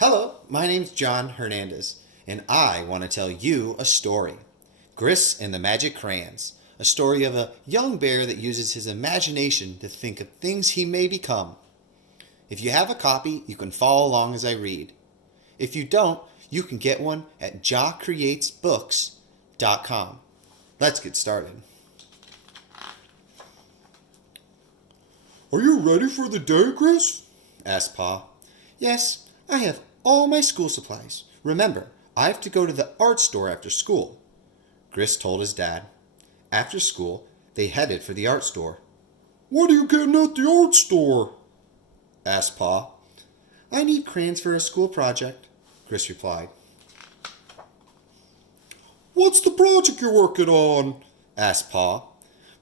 Hello, my name's John Hernandez, and I want to tell you a story. Ghris and the Magic Crayons, a story of a young bear that uses his imagination to think of things he may become. If you have a copy, you can follow along as I read. If you don't, you can get one at jacreatesbooks.com. Let's get started. Are you ready for the day, Ghris? Asked Pa. Yes, I have all my school supplies. Remember, I have to go to the art store after school. Ghris told his dad. After school, they headed for the art store. What are you getting at the art store? Asked Pa. I need crayons for a school project, Ghris replied. What's the project you're working on? Asked Pa.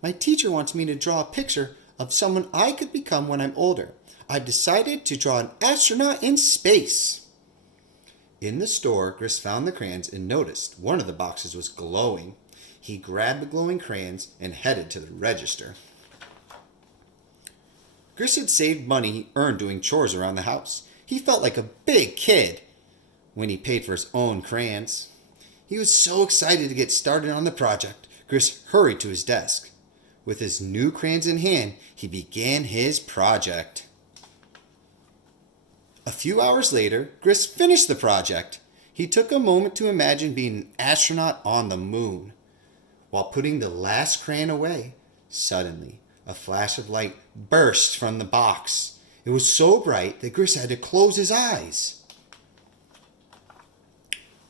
My teacher wants me to draw a picture of someone I could become when I'm older. I've decided to draw an astronaut in space. In the store, Ghris found the crayons and noticed one of the boxes was glowing. He grabbed the glowing crayons and headed to the register. Ghris had saved money he earned doing chores around the house. He felt like a big kid when he paid for his own crayons. He was so excited to get started on the project. Ghris hurried to his desk. With his new crayons in hand, he began his project. A few hours later, Ghris finished the project. He took a moment to imagine being an astronaut on the moon. While putting the last crayon away, suddenly a flash of light burst from the box. It was so bright that Ghris had to close his eyes.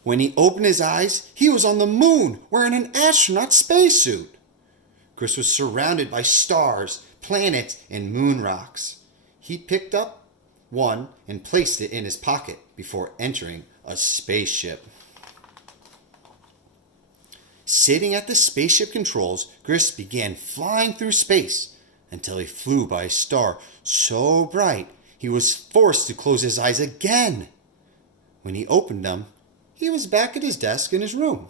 When he opened his eyes, he was on the moon wearing an astronaut spacesuit. Ghris was surrounded by stars, planets, and moon rocks. He picked up one and placed it in his pocket before entering a spaceship. Sitting at the spaceship controls, Ghris began flying through space until he flew by a star so bright he was forced to close his eyes again. When he opened them, he was back at his desk in his room.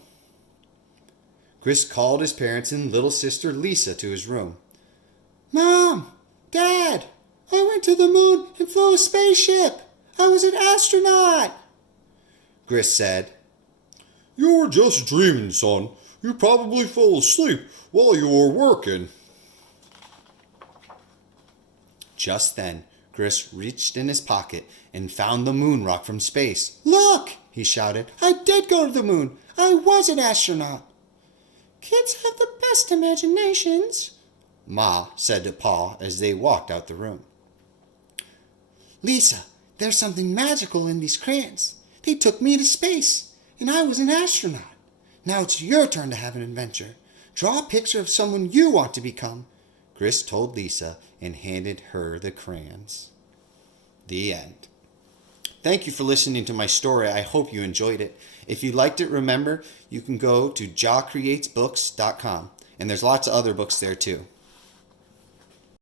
Ghris called his parents and little sister Lisa to his room. Mom! Dad! I went to the moon and flew a spaceship! I was an astronaut! Ghris said. You were just dreaming, son. You probably fell asleep while you were working. Just then, Ghris reached in his pocket and found the moon rock from space. Look! He shouted. I did go to the moon! I was an astronaut! Kids have the best imaginations, Ma said to Pa as they walked out the room. Lisa, there's something magical in these crayons. They took me to space, and I was an astronaut. Now it's your turn to have an adventure. Draw a picture of someone you want to become, Ghris told Lisa and handed her the crayons. The end. Thank you for listening to my story. I hope you enjoyed it. If you liked it, remember, you can go to jacreatesbooks.com, and there's lots of other books there too.